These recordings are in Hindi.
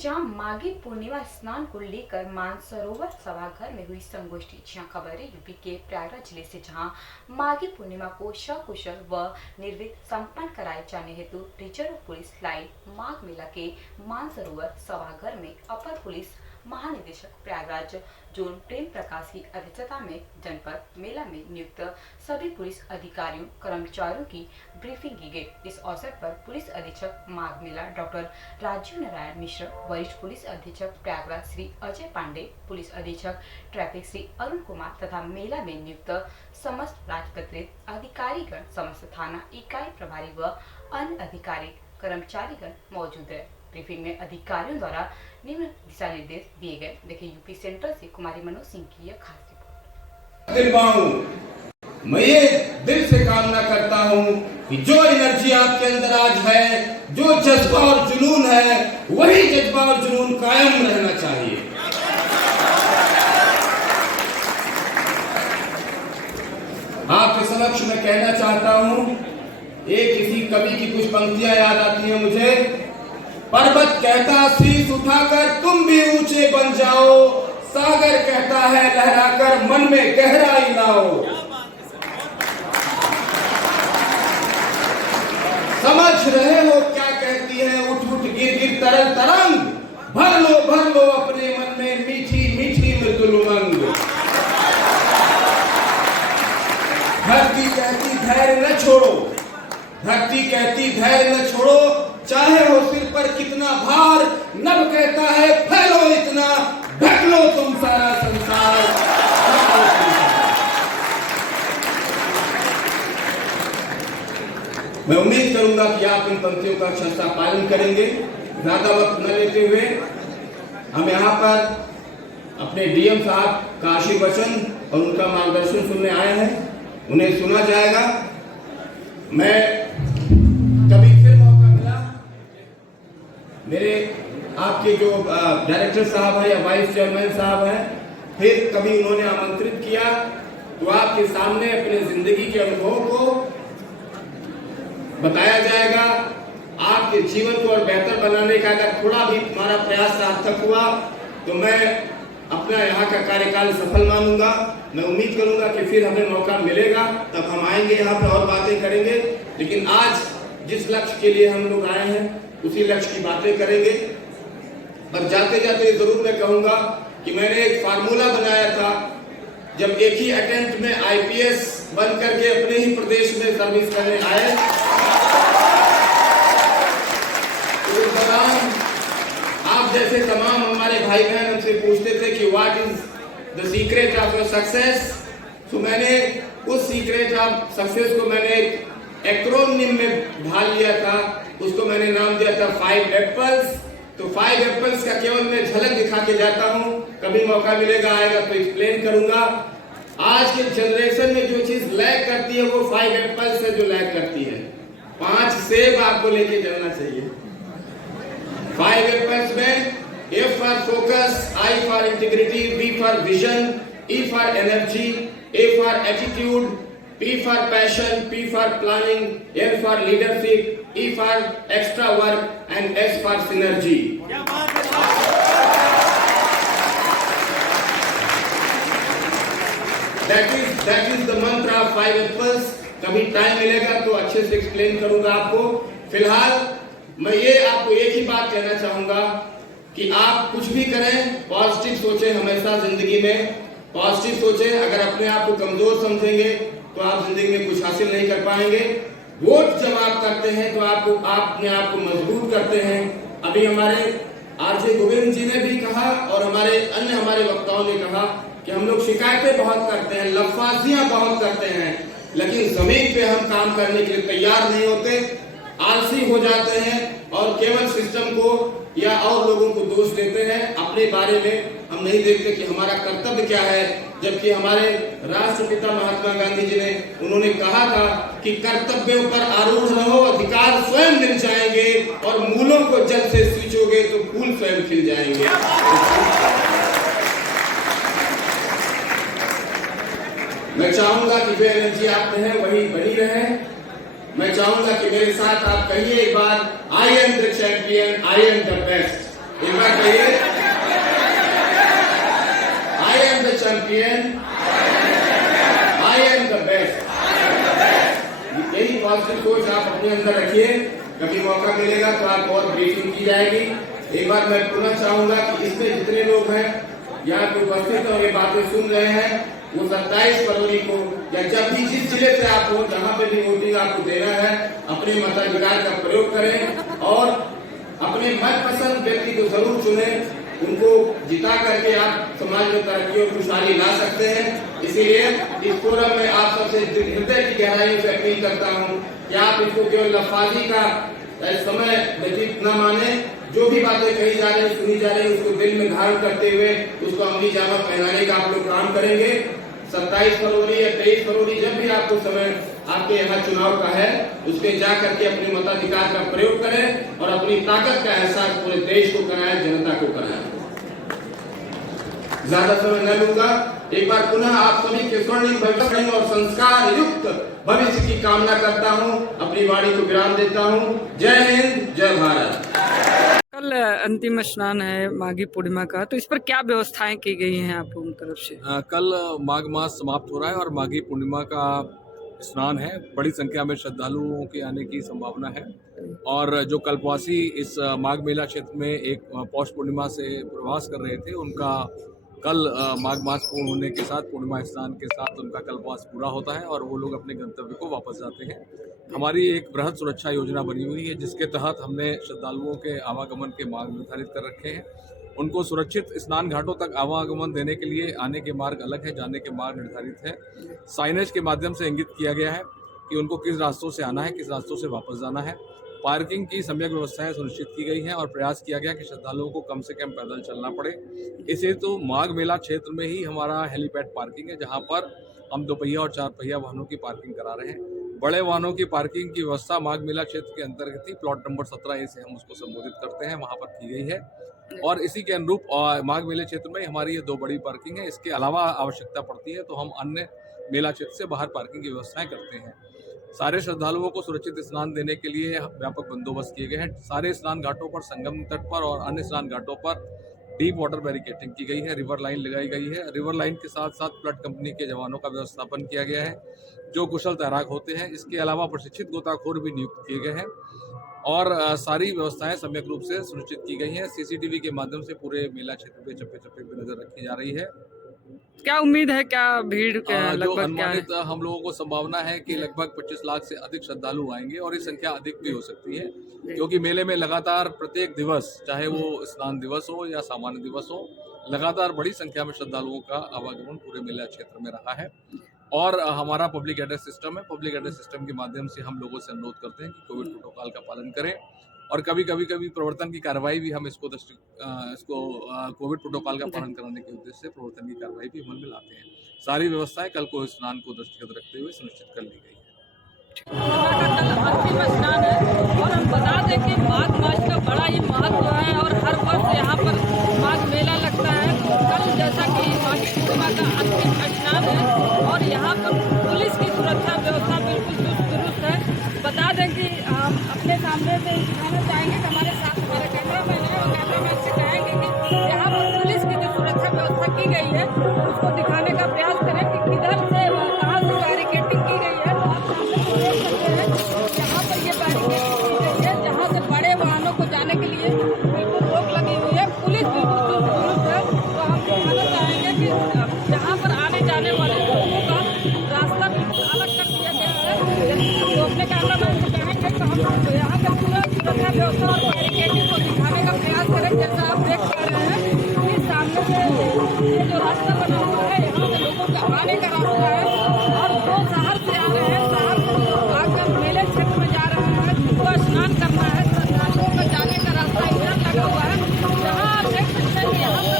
जहां माघी पूर्णिमा स्नान को लेकर मानसरोवर सभाघर में हुई संगोष्ठी। जहां खबर है यूपी के प्रयागराज जिले से, जहां माघी पूर्णिमा को सकुशल व निर्विघ्न संपन्न कराए जाने हेतु reserve police line Magh Mela के मानसरोवर सभाघर में अपर पुलिस महानिदेशक प्रयागराज जोन प्रेम प्रकाश की अध्यक्षता में जनपद मेला में नियुक्त सभी पुलिस अधिकारियों कर्मचारियों की ब्रीफिंग की गई। इस अवसर पर पुलिस अधीक्षक माघ मेला डॉक्टर राजीव नारायण मिश्र, वरिष्ठ पुलिस अधीक्षक प्रयागराज श्री अजय पांडे, पुलिस अधीक्षक ट्रैफिक श्री अरुण कुमार तथा मेला में नियुक्त समस्त राजपत्रित अधिकारीगण, समस्त थाना इकाई प्रभारी व अन्य अधिकारी कर्मचारीगण मौजूद है। ब्रीफिंग में अधिकारियों द्वारा निम्न दिशा निर्देश दिए गए। देखिए यूपी सेंट्रल से कुमारी मनोज सिंह की यह खास रिपोर्ट। मैं ये दिल से कामना करता हूँ कि जो एनर्जी आपके अंदर आज है, जो जज्बा और जुनून है, वही जज्बा और जुनून कायम रहना चाहिए। आपके समक्ष मैं कहना चाहता हूँ, एक किसी कवि की कुछ पंक्तियां याद आती हैं मुझे। पर्वत कहता शीश उठाकर तुम भी ऊंचे बन जाओ, सागर कहता है लहराकर मन में गहराई लाओ। समझ रहे हो क्या कहती है उठ उठ गिर गिर तरल तरंग, भर लो अपने मन में मीठी मीठी मृदुल उमंग। धरती कहती धैर्य न छोड़ो, धरती कहती धैर्य न छोड़ो, चाहे हो सिर पर कितना भार। नभ कहता है फैलो इतना, ढक लो तुम सारा संसार। मैं उम्मीद करूंगा कि आप इन पंक्तियों का अक्षरशः पालन करेंगे। ज्यादा वक्त न लेते हुए हम यहाँ पर अपने डीएम साहब का आशीर्वचन और उनका मार्गदर्शन सुनने आए हैं। उन्हें सुना जाएगा। मैं कभी फिर मौका मिला, मेरे आपके जो डायरेक्टर साहब है या वाइस चेयरमैन साहब हैं, फिर कभी उन्होंने आमंत्रित किया तो आपके सामने अपने जिंदगी के अनुभव को बताया जाएगा। आपके जीवन को और बेहतर बनाने का अगर थोड़ा भी हमारा प्रयास सार्थक हुआ तो मैं अपना यहाँ का कार्यकाल सफल मानूंगा। मैं उम्मीद करूंगा कि फिर हमें मौका मिलेगा, तब हम आएंगे यहाँ पे और बातें करेंगे। लेकिन आज जिस लक्ष्य के लिए हम लोग आए हैं उसी लक्ष्य की बातें करेंगे। पर जाते जाते जरूर मैं कहूंगा कि मैंने एक फार्मूला बनाया था, जब एक ही अटेम्प्ट में आईपीएस बन करके अपने ही प्रदेश में सर्विस करने आए, तो उस दौरान आप जैसे तमाम हमारे भाई बहन हमसे पूछते थे कि what is the secret of your success. तो मैंने उस सीक्रेट ऑफ सक्सेस को मैंने एक एक्रोनिम में ढाल लिया था। उसको मैंने नाम दिया था 5 एप्पल्स। तो 5 एप्पल्स का केवल मैं झलक दिखा के जाता हूँ, कभी मौका मिलेगा आएगा तो एक्सप्लेन करूंगा। आज के जनरेशन में जो चीज लैग करती है वो 5 एप्पल्स से जो लैग करती है। 5 सेब आपको लेके चलना चाहिए। 5 एप्पल्स में F for focus, I for integrity, V for vision, E for energy, A for attitude, P for passion, P for planning, L for leadership, E for extra work and S for synergy. That is the mantra of 5 apples. कभी टाइम मिलेगा तो अच्छे से एक्सप्लेन करूंगा आपको। फिलहाल मैं ये आपको एक ही बात कहना चाहूंगा कि आप कुछ भी करें, पॉजिटिव सोचें। हमेशा जिंदगी में पॉजिटिव सोचें। अगर अपने आप को कमजोर समझेंगे तो आप जिंदगी में कुछ हासिल नहीं कर पाएंगे। वोट जब आप करते हैं तो आप अपने आप को मजबूत करते हैं। अभी हमारे आरजे गोविंद जी ने भी कहा और हमारे वक्ताओं ने कहा कि हम लोग शिकायतें बहुत करते हैं, लफाजियां बहुत करते हैं, लेकिन जमीन पे हम काम करने के लिए तैयार नहीं होते, आलसी हो जाते हैं और केवल सिस्टम को या और लोगों को दोष देते हैं। अपने बारे में हम नहीं देखते कि हमारा कर्तव्य क्या है। जबकि हमारे राष्ट्रपिता महात्मा गांधी जी ने उन्होंने कहा था कि कर्तव्यों पर आरूढ़ रहो, अधिकार स्वयं मिल जाएंगे और मूलों को जल से सींचोगे तो फूल स्वयं खिल जाएंगे। मैं चाहूंगा कि जो एनर्जी आप में है वही बनी रहे। मैं चाहूंगा कि मेरे साथ आप कहिए एक बार, I am the champion, I am the best. एक बार कहिए, I am the champion, I am the best. यही पॉजिटिव सोच आप अपने अंदर रखिए। कभी मौका मिलेगा तो आपको और ब्रीफिंग की जाएगी। एक बार मैं पुनः चाहूंगा कि इसमें जितने लोग हैं यहाँ पे उपस्थित और ये बातें सुन रहे हैं, वो 27 फरवरी को या जब भी जिस जिले से आप हो, जहाँ पे भी वोटिंग आपको देना है, अपने मताधिकार का प्रयोग करें और अपने मनपसंद व्यक्ति को जरूर चुनें। उनको जिता करके आप समाज में तरक्की और खुशहाली ला सकते हैं। इसीलिए इस फोरम में आप सबसे हृदय की गहराई से अपील करता हूँ कि आप इसको केवल लफाजी का समय व्यतीत न माने। जो भी बातें कही जा रही सुनी जा रही उसको दिल में धारण करते हुए उसको अमली जामा पहनाने का आप लोग काम करेंगे। 27 फरवरी या 23 फरवरी जब भी आपको समय आपके यहाँ चुनाव का है, उसमें जा करके अपने मताधिकार का प्रयोग करें और अपनी ताकत का एहसास पूरे देश को कराएं, जनता को कराएं। ज्यादा समय न लूंगा। एक बार पुनः आप सभी के स्वर्णिम भविष्य और संस्कार युक्त भविष्य की कामना करता हूं। अपनी वाणी को विराम देता हूं। जय हिंद, जय भारत। कल अंतिम स्नान है माघी पूर्णिमा का, तो इस पर क्या व्यवस्थाएं की गई हैं आप लोगों की तरफ से? कल माघ मास समाप्त हो रहा है और माघी पूर्णिमा का स्नान है। बड़ी संख्या में श्रद्धालुओं के आने की संभावना है और जो कल्पवासी इस माघ मेला क्षेत्र में एक पौष पूर्णिमा से प्रवास कर रहे थे, उनका कल माघ मास पूर्ण होने के साथ, पूर्णिमा स्नान के साथ उनका कल्पवास पूरा होता है और वो लोग अपने गंतव्य को वापस जाते हैं। हमारी एक बृहद सुरक्षा योजना बनी हुई है, जिसके तहत हमने श्रद्धालुओं के आवागमन के मार्ग निर्धारित कर रखे हैं। उनको सुरक्षित स्नान घाटों तक आवागमन देने के लिए आने के मार्ग अलग है, जाने के मार्ग निर्धारित है। साइनेज के माध्यम से इंगित किया गया है कि उनको किस रास्तों से आना है, किस रास्तों से वापस जाना है। पार्किंग की सम्यक व्यवस्थाएं सुनिश्चित की गई हैं और प्रयास किया गया कि श्रद्धालुओं को कम से कम पैदल चलना पड़े। इसे तो माघ मेला क्षेत्र में ही हमारा हेलीपैड पार्किंग है, जहां पर हम 2 पहिया और 4 पहिया वाहनों की पार्किंग करा रहे हैं। बड़े वाहनों की पार्किंग की व्यवस्था माघ मेला क्षेत्र के अंतर्गत ही प्लॉट नंबर 17A से हम उसको संबोधित करते हैं, वहां पर की गई है। और इसी के अनुरूप माघ मेले क्षेत्र में हमारी ये 2 बड़ी पार्किंग है। इसके अलावा आवश्यकता पड़ती है तो हम अन्य मेला क्षेत्र से बाहर पार्किंग की व्यवस्थाएं करते हैं। सारे श्रद्धालुओं को सुरक्षित स्नान देने के लिए व्यापक बंदोबस्त किए गए हैं। सारे स्नान घाटों पर, संगम तट पर और अन्य स्नान घाटों पर डीप वाटर बैरिकेडिंग की गई है, रिवर लाइन लगाई गई है। रिवर लाइन के साथ साथ फ्लड कंपनी के जवानों का व्यवस्थापन किया गया है, जो कुशल तैराक होते हैं। इसके अलावा प्रशिक्षित गोताखोर भी नियुक्त किए गए हैं और सारी व्यवस्थाएं सम्यक रूप से सुनिश्चित की गई हैं। CCTV के माध्यम से पूरे मेला क्षेत्र पे चप्पे चप्पे पे नजर रखी जा रही है। क्या उम्मीद है, क्या भीड़ जो लगभग क्या है? अनुमानित हम लोगों को संभावना है कि लगभग 25 लाख से अधिक श्रद्धालु आएंगे और ये संख्या अधिक भी हो सकती है, क्योंकि मेले में लगातार प्रत्येक दिवस, चाहे वो स्नान दिवस हो या सामान्य दिवस हो, लगातार बड़ी संख्या में श्रद्धालुओं का आवागमन पूरे मेला क्षेत्र में रहा है। और हमारा पब्लिक एड्रेस सिस्टम है। पब्लिक एड्रेस सिस्टम के माध्यम से हम लोगों से अनुरोध करते हैं कि कोविड प्रोटोकॉल का पालन करें और कभी प्रवर्तन की कार्रवाई भी हम इसको कोविड प्रोटोकॉल का पालन कराने के उद्देश्य से प्रवर्तन की कार्रवाई भी अमल में लाते हैं। सारी व्यवस्थाएं कल को स्नान को दृष्टिगत रखते हुए सुनिश्चित कर ली गई है। कल अंतिम स्नान है और हम बता दें कि माघ मास का बड़ा ही महत्व है और हर वर्ष यहाँ पर माघ मेला लगता है। कल जैसा कि माघी पूर्णिमा का अंतिम स्नान है और यहाँ पर पुलिस की सुरक्षा व्यवस्था बिल्कुल चुस्त दुरुस्त है। बता दें कि हम अपने सामने से दिखाना चाहेंगे कि हमारे साथ हमारा कैमरामैन है और कैमरामैन से कहेंगे कि यहाँ पर पुलिस की जो सुरक्षा व्यवस्था की गई है उसको दिखाने का प्रयास करें कि किधर से कहाँ से बैरिकेडिंग की गई है। तो आप सामने से देख सकते हैं यहाँ पर ये बैरिकेडिंग की गई है, जहाँ से बड़े वाहनों को जाने के लिए बिल्कुल रोक लगी हुई है। पुलिस बिल्कुल चुस्त दुरुस्त है। तो हम दिखाना चाहेंगे कि यहाँ पर आने जाने वाले लोगों का रास्ता बिल्कुल अलग कर दिया गया है। तो अपने कैमरामैन से कहेंगे तो हम यहाँ का पूरा सुरक्षा व्यवस्था और बैरिकेडिंग को दिखाने का प्रयास करें। जैसा आप देख पा रहे हैं कि सामने से ये जो रास्ता बना हुआ है, यहाँ से लोगों का आने का रास्ता है और जो शहर से आ रहे हैं, शहर से आकर मेले क्षेत्र में जा रहे हैं, जिनको स्नान करना है, श्रद्धालुओं का जाने का रास्ता इधर लगा हुआ है। जहाँ आप देख सकते हैं कि यहाँ पर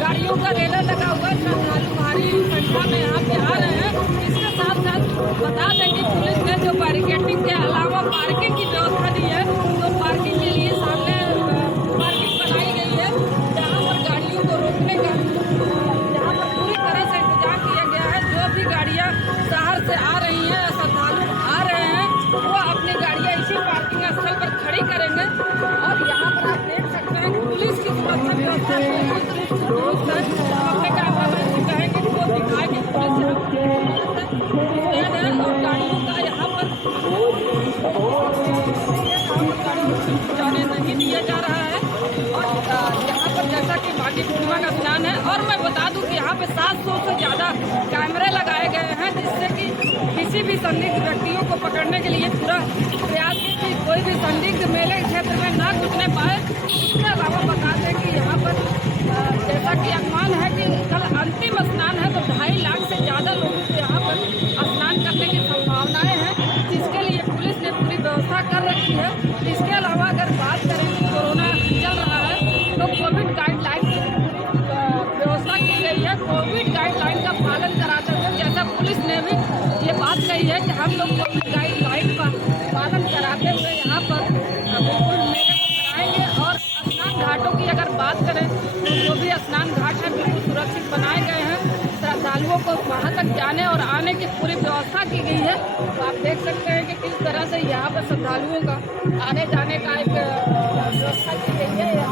गाड़ियों का रेलर लगा हुआ है। श्रद्धालु भारी संख्या में यहाँ पे आ रहे हैं। इसके साथ साथ बता दें कि पुलिस ने जो बैरिकेडिंग के अलावा पार्किंग की व्यवस्था दी है, तो पार्किंग के लिए सामने पार्किंग बनाई गई है, जहाँ पर गाड़ियों को रोकने का जहाँ पर पूरी तरह से इंतजाम किया गया है। जो भी गाड़ियाँ शहर से आ रही हैं, श्रद्धालु आ रहे हैं, वो अपनी गाड़ियाँ इसी पार्किंग स्थल पर खड़ी करेंगे। और यहाँ पर आप देख सकते हैं और गाड़ियों का यहाँ पर गाड़ियों को जाने नहीं दिया जा रहा है। और यहाँ पर जैसा कि माघी पूर्णिमा का स्नान है, और मैं बता दूं कि यहाँ पे 700 से ज़्यादा कैमरे लगाए गए हैं, जिससे कि किसी भी संदिग्ध व्यक्तियों को पकड़ने के लिए पूरा प्रयास कि कोई भी संदिग्ध मेले क्षेत्र में ना घुसने पाए। इसके अलावा बता दें कि यहाँ पर जैसा कि अनुमान है कि कल अंतिम स्नान है, तो 2.5 लाख से ज़्यादा लोगों को यहाँ पर स्नान करने की संभावनाएं हैं, जिसके लिए पुलिस ने पूरी व्यवस्था कर रखी है। इसके अलावा अगर बात करें कि कोरोना चल रहा है, तो कोविड गाइडलाइन की व्यवस्था की गई है। कोविड गाइडलाइन का पालन कराते हुए, जैसा पुलिस ने भी ये बात कही है कि हम लोग कोविड गाइडलाइन का पालन कराते हुए यहाँ पर बिल्कुल मेले को कराएंगे। और स्नान घाटों की अगर बात करें, तो जो भी स्नान घाट है बिल्कुल सुरक्षित बनाए गए हैं। श्रद्धालुओं को वहाँ तक जाने और आने की पूरी व्यवस्था की गई है। तो आप देख सकते हैं कि किस तरह से यहाँ पर श्रद्धालुओं का आने जाने का एक व्यवस्था की गई है।